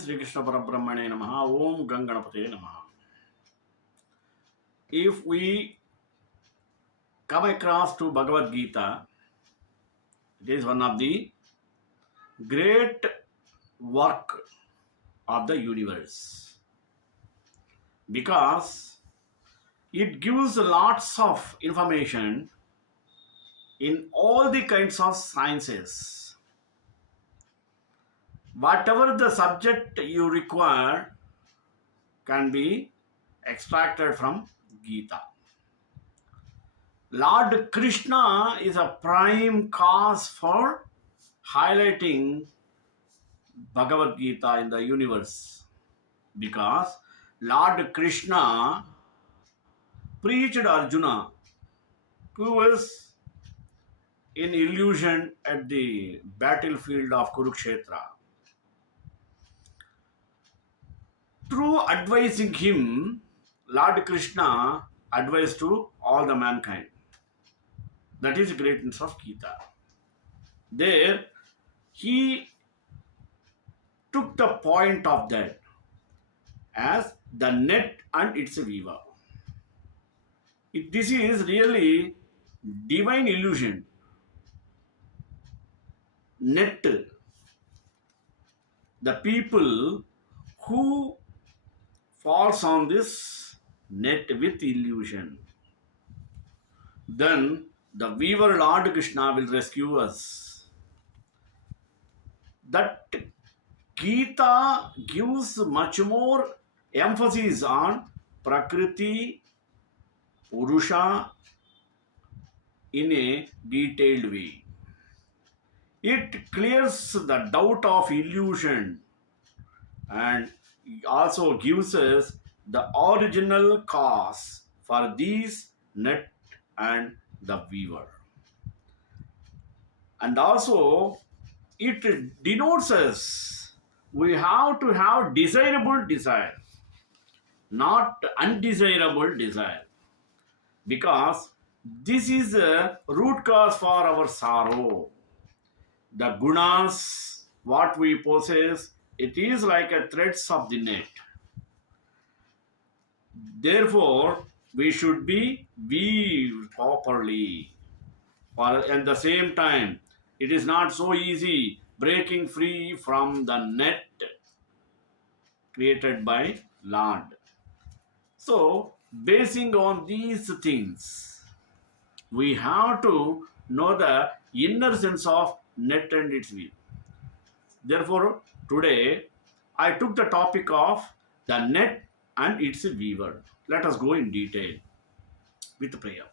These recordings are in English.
Sri Krishna Parabrahmane Namaha. Om Ganganapate Namaha. If we come across to Bhagavad Gita, it is one of the great work of the universe because it gives lots of information in all the kinds of sciences. Whatever the subject you require can be extracted from Gita. Lord Krishna is a prime cause for highlighting Bhagavad Gita in the universe because Lord Krishna preached Arjuna, who was in illusion at the battlefield of Kurukshetra. Through advising him, Lord Krishna advised to all the mankind. That is the greatness of Gita. There, he took the point of that as the net and its weaver. This is really divine illusion. Net, the people who falls on this net with illusion, then the weaver Lord Krishna will rescue us. That Gita gives much more emphasis on Prakriti, Purusha in a detailed way. It clears the doubt of illusion and also gives us the original cause for these net and the weaver. And also, it denotes us we have to have desirable desire, not undesirable desire, because this is a root cause for our sorrow. The gunas, what we possess, it is like a threads of the net. Therefore, we should be weaved properly. At the same time, it is not so easy breaking free from the net created by Lord. So, basing on these things, we have to know the inner sense of net and its weave. Therefore, today I took the topic of the net and its weaver. Let us go in detail with prayer.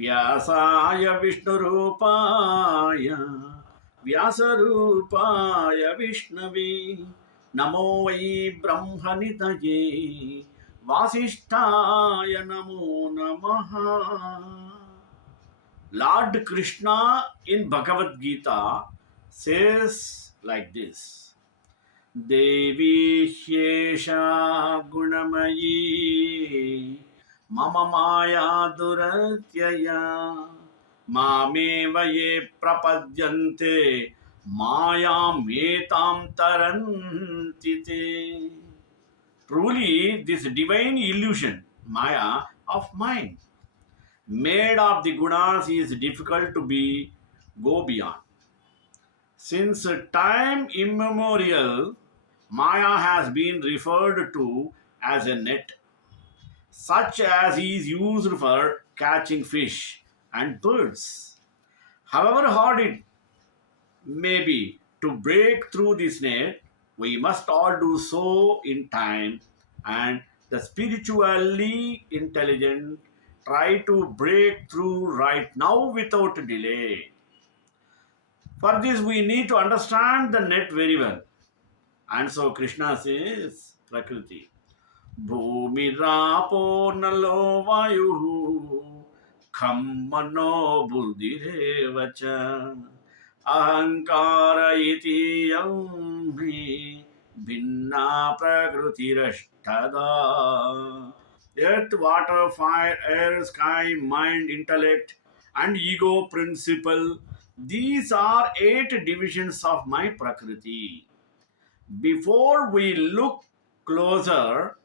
Vyasaya Vishnurupaya Vyasarupaya Vishnave Namo Vai Brahmanitaye Vasishtaya Namo Namaha. Lord Krishna in Bhagavad Gita says like this: Devi Hyesha Gunamayi Mama Maya Duratyaya Mameva Ye Prapadyante Mayam Etam Tarantite. Truly, this divine illusion, Maya of mind, made of the gunas, is difficult to go beyond. Since time immemorial, Maya has been referred to as a net, such as is used for catching fish and birds. However hard it may be to break through this net, we must all do so in time, and the spiritually intelligent try to break through right now without delay. For this, we need to understand the net very well. And so Krishna says, Prakriti. Bhumi rapo nalo vayu kham mano buddhirevacha ahankara iti yamhi bhinna prakrutirashtada. Earth, water, fire, air, sky, mind, intellect, and ego principle. These are 8 divisions of my Prakriti. Before we look closer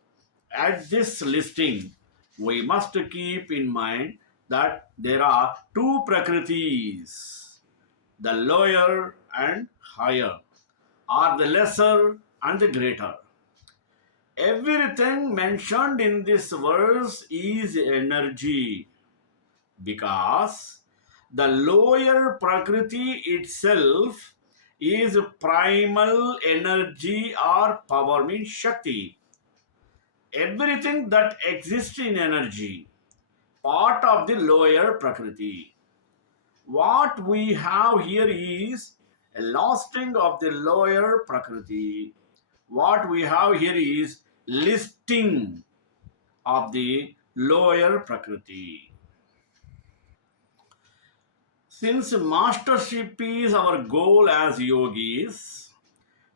at this listing, we must keep in mind that there are two prakritis, the lower and higher, or the lesser and the greater. Everything mentioned in this verse is energy because the lower prakriti itself is primal energy or power, means shakti. Everything that exists in energy, part of the lower prakriti. What we have here is a lasting of the lower prakriti. What we have here is listing of the lower prakriti. Since mastership is our goal as yogis,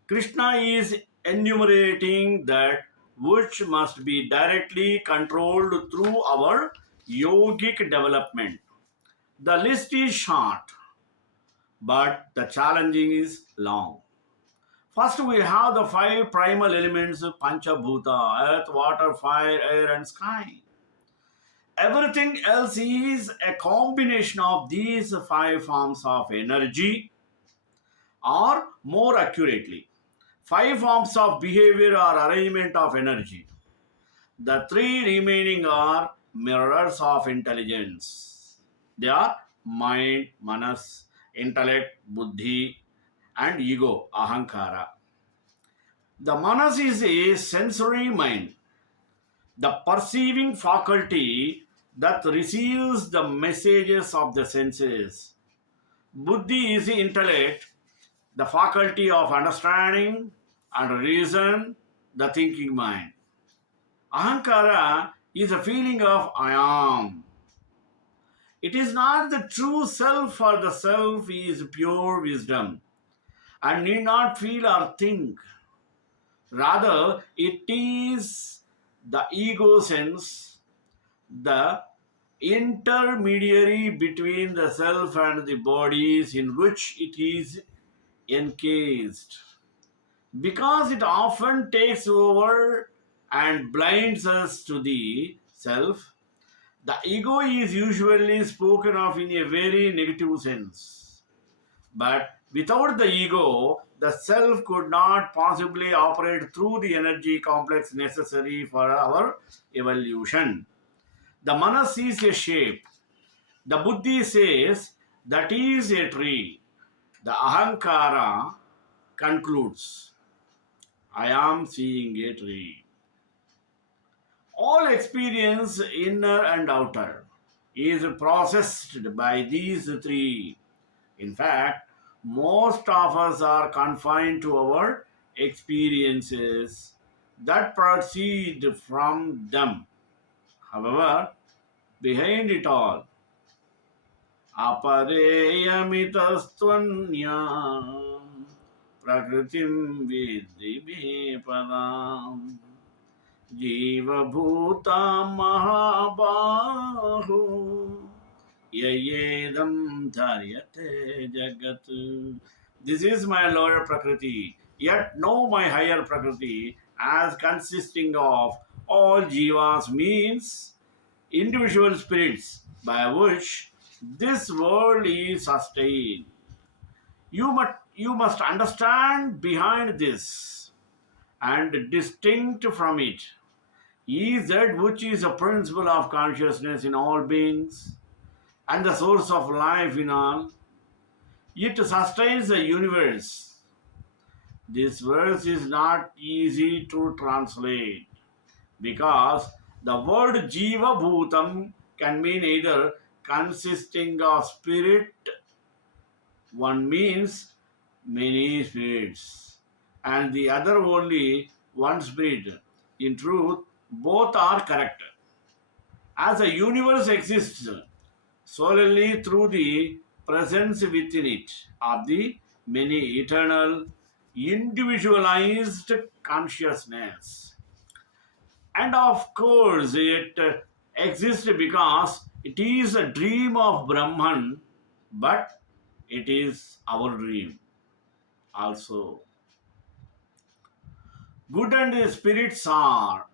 Krishna is enumerating that which must be directly controlled through our yogic development. The list is short, but the challenging is long. First, we have the five primal elements Panchabhuta, earth, water, fire, air, and sky. Everything else is a combination of these five forms of energy, or more accurately, five forms of behavior or arrangement of energy. The three remaining are mirrors of intelligence. They are mind, manas, intellect, buddhi, and ego, ahankara. The manas is a sensory mind, the perceiving faculty that receives the messages of the senses. Buddhi is the intellect, the faculty of understanding and reason, the thinking mind. Ahankara is a feeling of I am. It is not the true self, for the self is pure wisdom and need not feel or think. Rather, it is the ego sense, the intermediary between the self and the bodies in which it is encased. Because it often takes over and blinds us to the self, the ego is usually spoken of in a very negative sense. But without the ego, the self could not possibly operate through the energy complex necessary for our evolution. The manas is a shape. The buddhi says that is a tree. The ahankara concludes, I am seeing a tree. All experience, inner and outer, is processed by these three. In fact, most of us are confined to our experiences that proceed from them. However, behind it all, apareyamitastvanya prakritim vidhi me param जीवभूता महाबाहु ययेदं धार्यते jagat. This is my lower prakriti, yet know my higher prakriti as consisting of all jivas, means individual spirits by which this world is sustained. You must understand behind this and distinct from it is that which is a principle of consciousness in all beings and the source of life in all. It sustains the universe. This verse is not easy to translate because the word jiva bhutam can mean either consisting of spirit, one means many spirits, and the other only one spirit. In truth, both are correct. As the universe exists solely through the presence within it of the many eternal, individualized consciousness. And of course, it exists because it is a dream of Brahman, but it is our dream also. Good and spirits are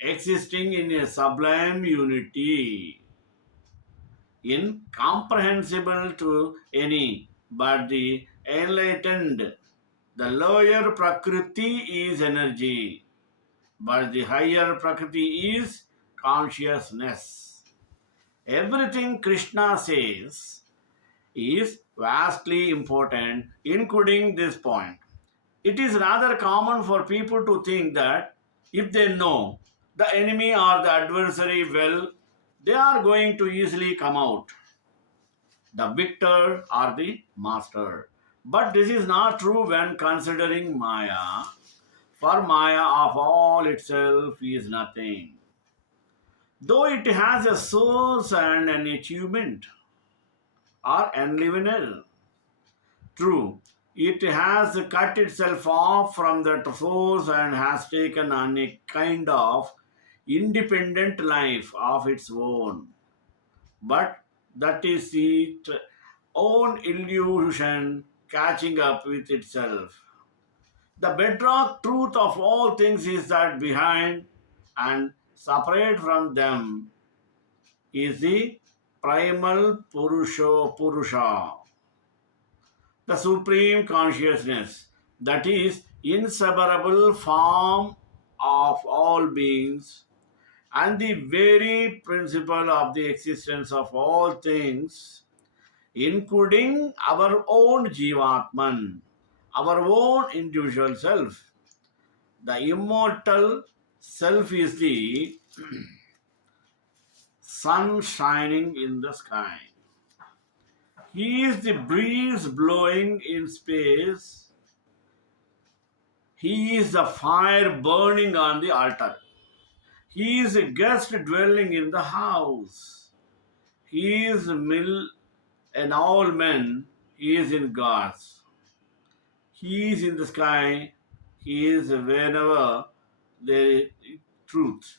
existing in a sublime unity, incomprehensible to any but the enlightened. The lower Prakriti is energy, but the higher Prakriti is consciousness. Everything Krishna says is vastly important, including this point. It is rather common for people to think that if they know the enemy or the adversary well, they are going to easily come out, the victor or the master. But this is not true when considering Maya, for Maya of all itself is nothing. Though it has a source and an achievement or enlivener, true, it has cut itself off from that source and has taken on a kind of independent life of its own. But that is its own illusion catching up with itself. The bedrock truth of all things is that behind and separate from them is the primal Purusha, the supreme consciousness, that is inseparable form of all beings and the very principle of the existence of all things, including our own Jivatman, our own individual self. The immortal self is the sun shining in the sky. He is the breeze blowing in space. He is the fire burning on the altar. He is a guest dwelling in the house. He is mill and all men. He is in gods. He is in the sky. He is whenever there is truth.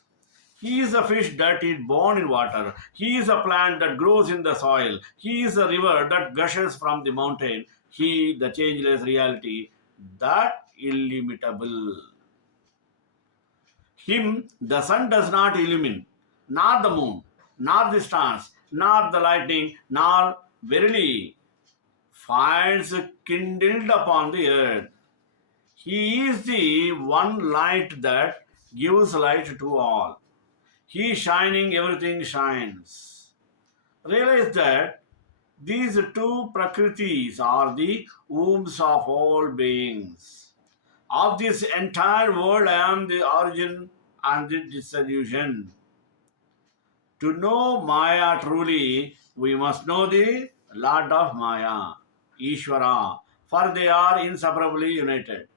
He is a fish that is born in water. He is a plant that grows in the soil. He is a river that gushes from the mountain. He, the changeless reality, that illimitable. Him, the sun does not illumine, nor the moon, nor the stars, nor the lightning, nor verily fires kindled upon the earth. He is the one light that gives light to all. He is shining, everything shines. Realize that these two prakritis are the wombs of all beings. Of this entire world, I am the origin and the dissolution. To know Maya truly, we must know the Lord of Maya, Ishvara, for they are inseparably united.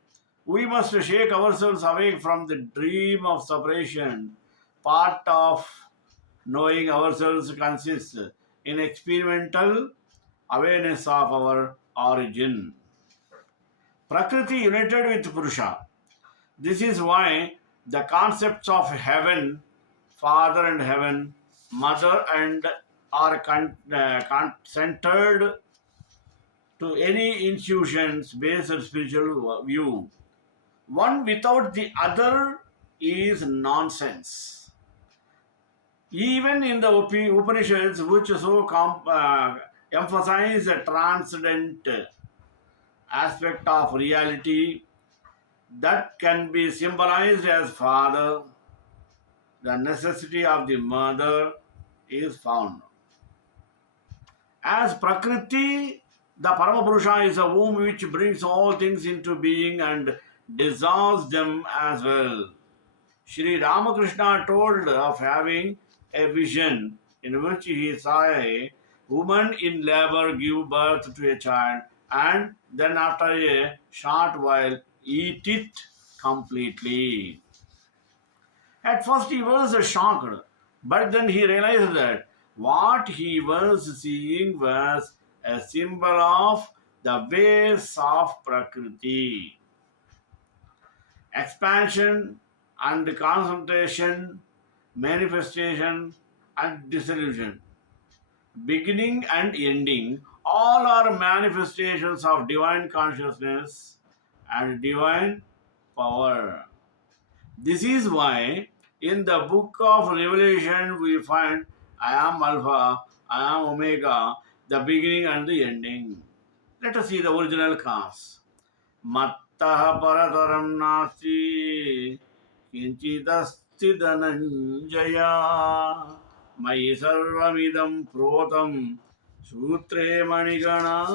We must shake ourselves away from the dream of separation. Part of knowing ourselves consists in experimental awareness of our origin. Prakriti united with Purusha. This is why the concepts of heaven, father and heaven, mother and are centered to any institutions based spiritual view. One without the other is nonsense. Even in the Upanishads, which so emphasize a transcendent aspect of reality that can be symbolized as father, the necessity of the mother is found. As Prakriti, the Paramapurusha is a womb which brings all things into being and dissolves them as well. Sri Ramakrishna told of having a vision in which he saw a woman in labor give birth to a child and then after a short while eat it completely. At first he was shocked, but then he realized that what he was seeing was a symbol of the ways of Prakriti. Expansion and concentration, manifestation and dissolution, beginning and ending, all are manifestations of divine consciousness and divine power. This is why in the book of Revelation we find I am Alpha, I am Omega, the beginning and the ending. Let us see the original cause. Mattah parataram nasti kinchidasti dhananjaya mai sarvamidam protam sutre manigana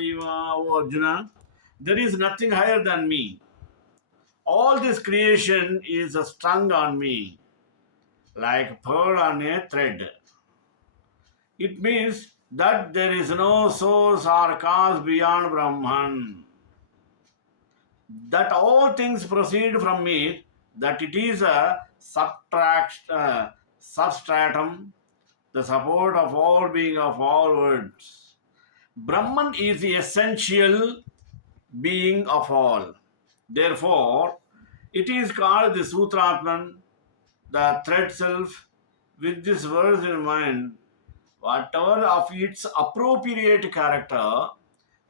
iva. O Arjuna, there is nothing higher than me. All this creation is strung on me like pearl on a thread. It means that there is no source or cause beyond Brahman, that all things proceed from me, that it is a substratum, the support of all being of all words. Brahman is the essential being of all. Therefore, it is called the Sutratman, the thread self. With this verse in mind, whatever of its appropriate character,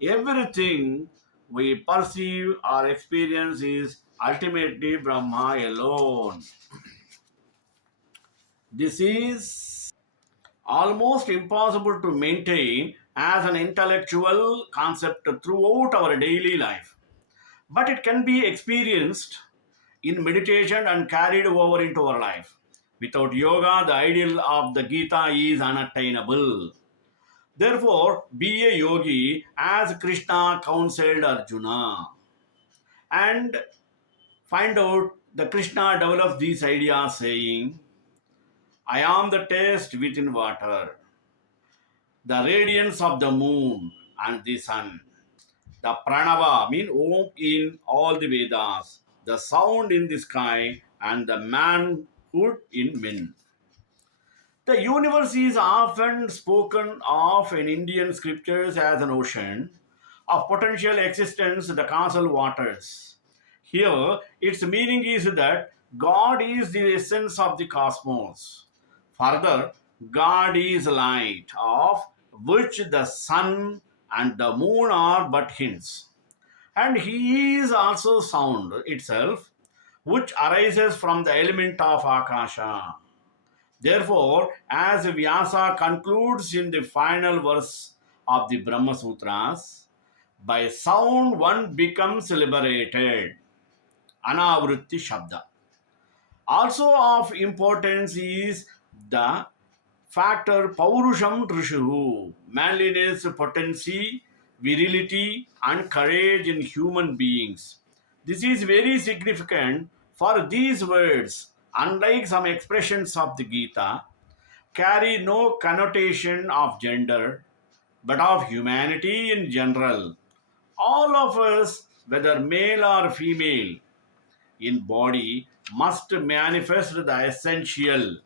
everything we perceive or experience is ultimately Brahma alone. This is almost impossible to maintain as an intellectual concept throughout our daily life, but it can be experienced in meditation and carried over into our life. Without yoga, the ideal of the Gita is unattainable. Therefore, be a yogi as Krishna counseled Arjuna. And find out the Krishna develops these ideas saying, I am the taste within water, the radiance of the moon and the sun, the pranava mean Om in all the Vedas, the sound in the sky and the manhood in men. The universe is often spoken of in Indian scriptures as an ocean of potential existence, the causal waters. Here, its meaning is that God is the essence of the cosmos. Further, God is light, of which the sun and the moon are but hints. And He is also sound itself, which arises from the element of Akasha. Therefore, as Vyasa concludes in the final verse of the Brahma Sutras, by sound one becomes liberated. Anavrutti Shabda. Also of importance is the factor Paurusham Trishu, manliness, potency, virility, and courage in human beings. This is very significant for these words, unlike some expressions of the Gita, carry no connotation of gender but of humanity in general. All of us, whether male or female, in body, must manifest the essential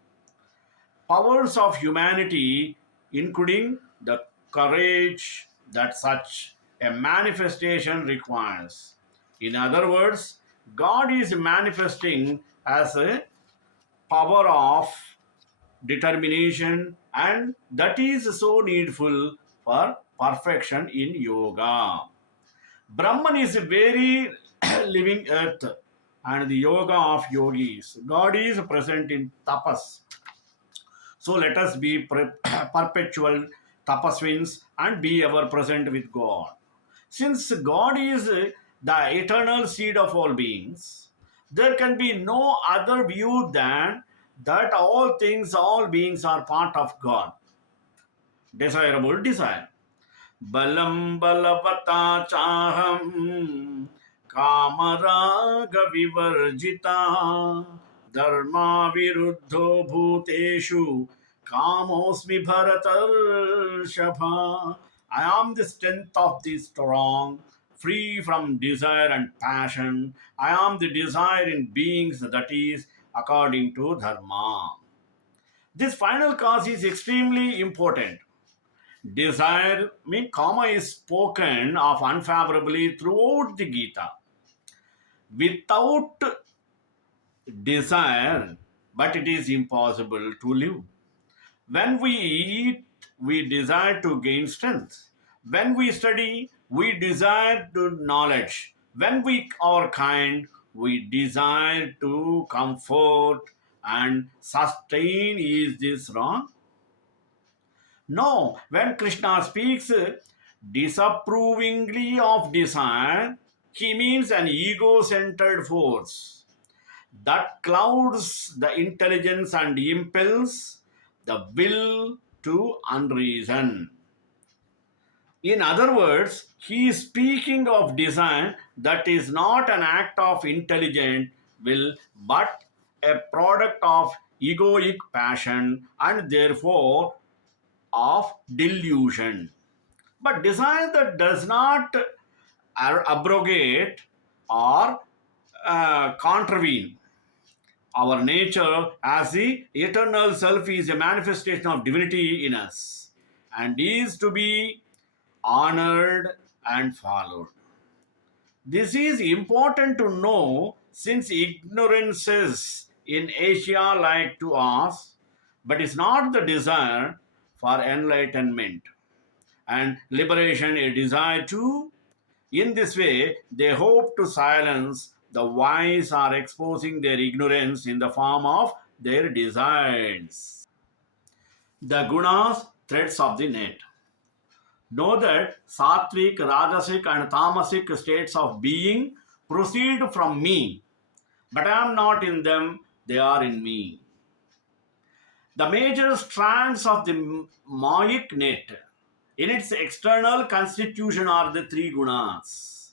powers of humanity, including the courage that such a manifestation requires. In other words, God is manifesting as a power of determination, and that is so needful for perfection in yoga. Brahman is a very living earth and the yoga of yogis. God is present in tapas. So let us be perpetual tapaswins and be ever present with God. Since God is the eternal seed of all beings, there can be no other view than that all things, all beings are part of God. Desirable desire. Balam balavata chaham kamaraga vivarjita dharma viruddho bhuteshu kamosmi bharatarshapha. I am the strength of the strong, free from desire and passion. I am the desire in beings, that is, according to dharma. This final cause is extremely important. Desire, mean karma is spoken of unfavorably throughout the Gita. Without desire, but it is impossible to live. When we eat, we desire to gain strength. When we study, we desire to knowledge. When we are kind, we desire to comfort and sustain. Is this wrong? No, when Krishna speaks disapprovingly of desire, he means an ego centered force that clouds the intelligence and impels the will to unreason. In other words, he is speaking of design that is not an act of intelligent will but a product of egoic passion and therefore of delusion. But desire that does not abrogate or contravene our nature as the eternal self is a manifestation of divinity in us and is to be honored and followed. This is important to know since ignorances in Asia like to us, but is not the desire for enlightenment and liberation a desire too. In this way, they hope to silence the wise or exposing their ignorance in the form of their desires. The gunas, threads of the net. Know that sattvic, rajasic, and tamasic states of being proceed from me, but I am not in them, they are in me. The major strands of the Moic net in its external constitution are the three gunas.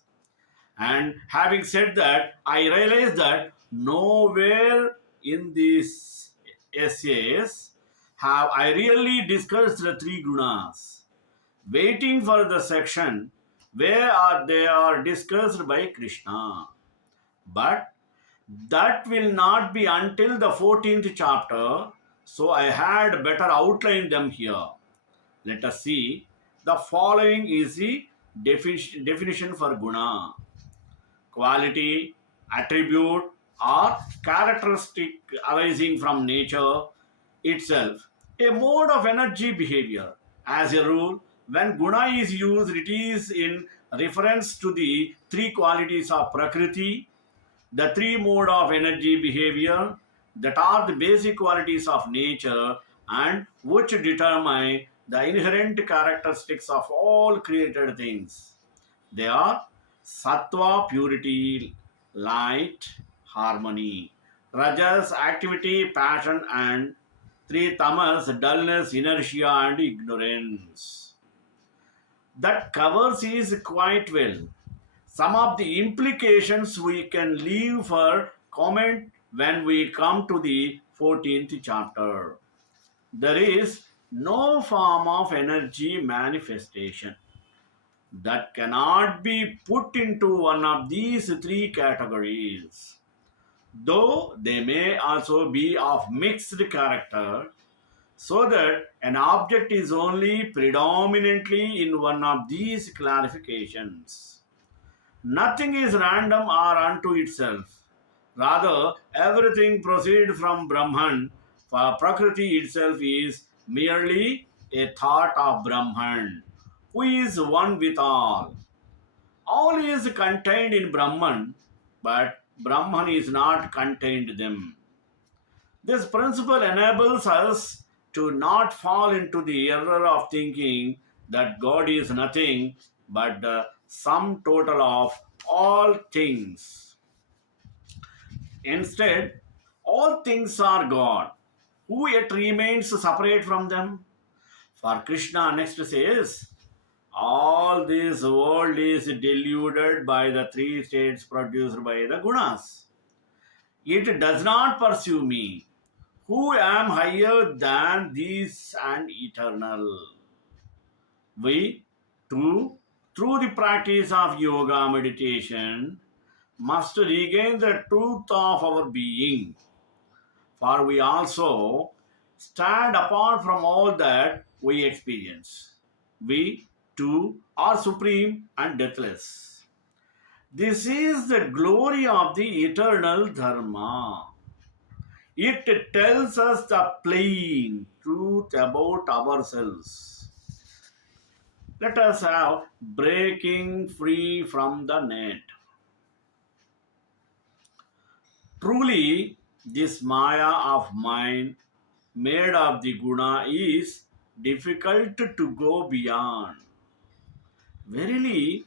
And having said that, I realize that nowhere in these essays have I really discussed the three gunas, waiting for the section where they are discussed by Krishna. But that will not be until the 14th chapter, so I had better outline them here. Let us see. The following is the definition for guna: quality, attribute, or characteristic arising from nature itself, a mode of energy behavior. As a rule, when guna is used, it is in reference to the three qualities of prakriti, the three mode of energy behavior that are the basic qualities of nature and which determine the inherent characteristics of all created things. They are sattva, purity, light, harmony; rajas, activity, passion; and three tamas, dullness, inertia, and ignorance. That covers is quite well. Some of the implications we can leave for comment when we come to the 14th chapter. There is no form of energy manifestation that cannot be put into one of these three categories, though they may also be of mixed character, so that an object is only predominantly in one of these clarifications. Nothing is random or unto itself. Rather, everything proceeds from Brahman, for Prakriti itself is merely a thought of Brahman, who is one with all. All is contained in Brahman, but Brahman is not contained them. This principle enables us to not fall into the error of thinking that God is nothing but the sum total of all things. Instead, all things are God, who yet remains separate from them. For Krishna next says, all this world is deluded by the three states produced by the gunas. It does not pursue me, who am higher than these and eternal. We, too, through the practice of yoga meditation, must regain the truth of our being, for we also stand apart from all that we experience. We, too, are supreme and deathless. This is the glory of the eternal Dharma. It tells us the plain truth about ourselves. Let us have breaking free from the net. Truly, this Maya of mind made of the guna is difficult to go beyond. Verily,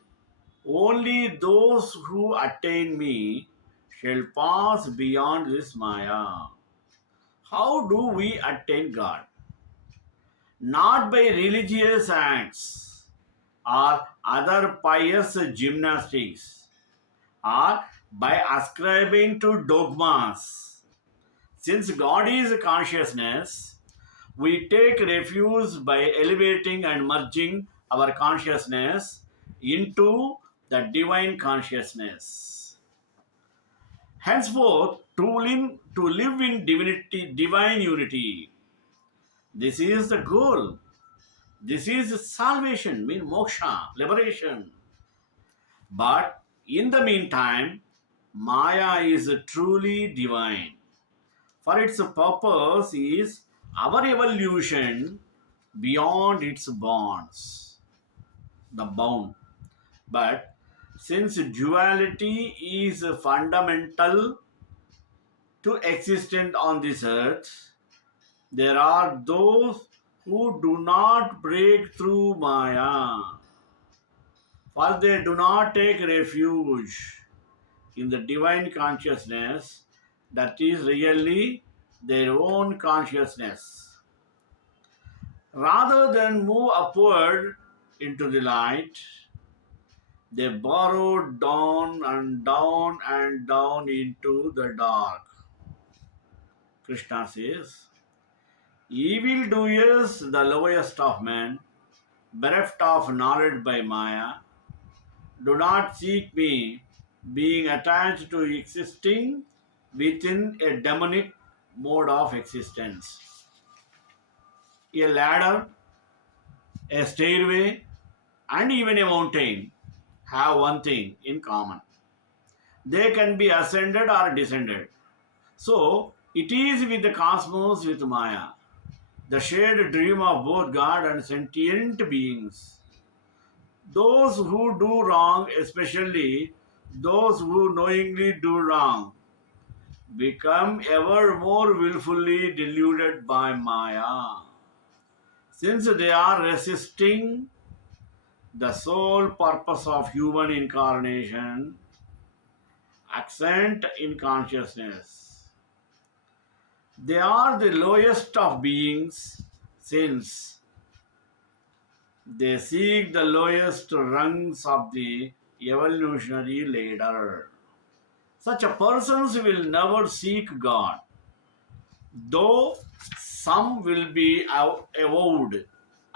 only those who attain me shall pass beyond this Maya. How do we attain God? Not by religious acts or other pious gymnastics or by ascribing to dogmas. Since God is consciousness, we take refuge by elevating and merging our consciousness into the divine consciousness. Henceforth, to live in divinity, divine unity. This is the goal. This is salvation, mean moksha, liberation. But in the meantime, Maya is truly divine. For its purpose is our evolution beyond its bonds, the bound. But since duality is fundamental to existence on this earth, there are those who do not break through Maya, for they do not take refuge in the divine consciousness that is really their own consciousness. Rather than move upward into the light, they burrow down and down and down into the dark. Krishna says, evil doers, the lowest of men, bereft of knowledge by Maya, do not seek me, being attached to existing within a demonic mode of existence. A ladder, a stairway, and even a mountain have one thing in common. They can be ascended or descended. So, it is with the cosmos with Maya, the shared dream of both God and sentient beings. Those who do wrong, especially those who knowingly do wrong, become ever more willfully deluded by Maya. Since they are resisting the sole purpose of human incarnation, accent in consciousness. They are the lowest of beings since they seek the lowest rungs of the evolutionary ladder. Such a persons will never seek God, though some will be avowed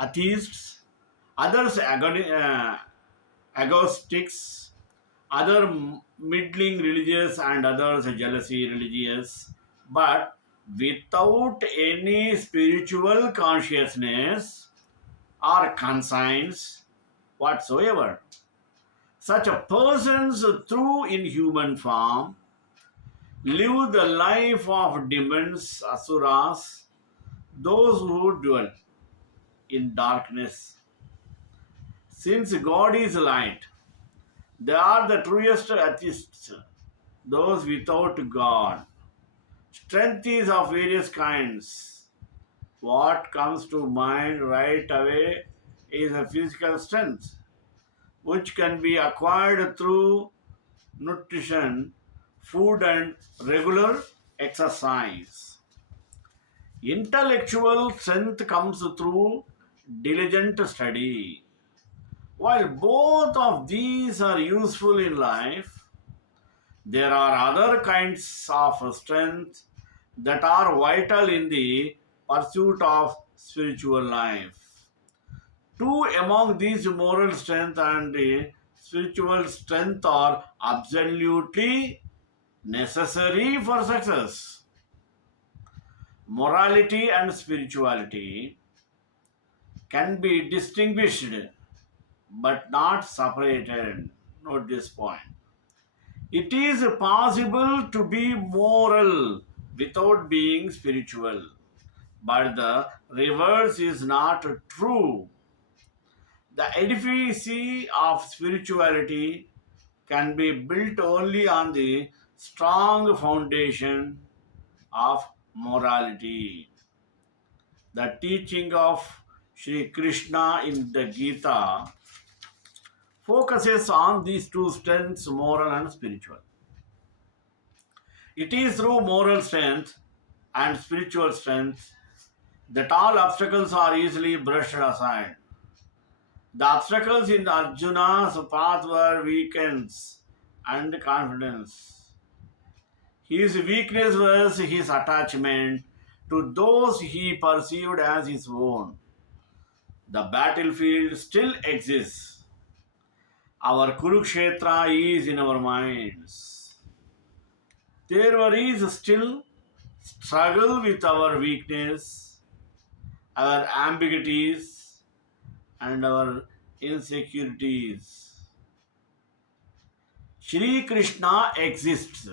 atheists, others agnostics, other middling religious and others jealousy religious, but without any spiritual consciousness or conscience whatsoever. Such a persons through in human form live the life of demons, asuras, those who dwell in darkness. Since God is light, they are the truest atheists, those without God. Strength is of various kinds. What comes to mind right away is a physical strength, which can be acquired through nutrition, food, and regular exercise. Intellectual strength comes through diligent study. While both of these are useful in life, there are other kinds of strength that are vital in the pursuit of spiritual life. Two among these moral strength and the spiritual strength are absolutely necessary for success. Morality and spirituality can be distinguished but not separated. Note this point. It is possible to be moral without being spiritual, but the reverse is not true. The edifice of spirituality can be built only on the strong foundation of morality. The teaching of Sri Krishna in the Gita focuses on these two strengths, moral and spiritual. It is through moral strength and spiritual strength that all obstacles are easily brushed aside. The obstacles in Arjuna's path were weakness and confidence. His weakness was his attachment to those he perceived as his own. The battlefield still exists. Our Kurukshetra is in our minds. There is still struggle with our weakness, our ambiguities, and our insecurities. Shri Krishna exists.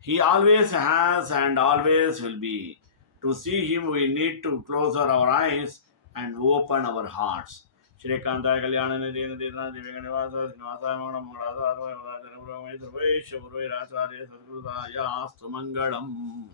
He always has and always will be. To see him, we need to close our eyes and open our hearts. Shrekanta Kalyana Nidina Dina Divya Nivasa Nivasa Mangala Mangala Sarva Janabhrahma Sarvesha Purvai Racharya Sadgurudaya Astu Mangalam.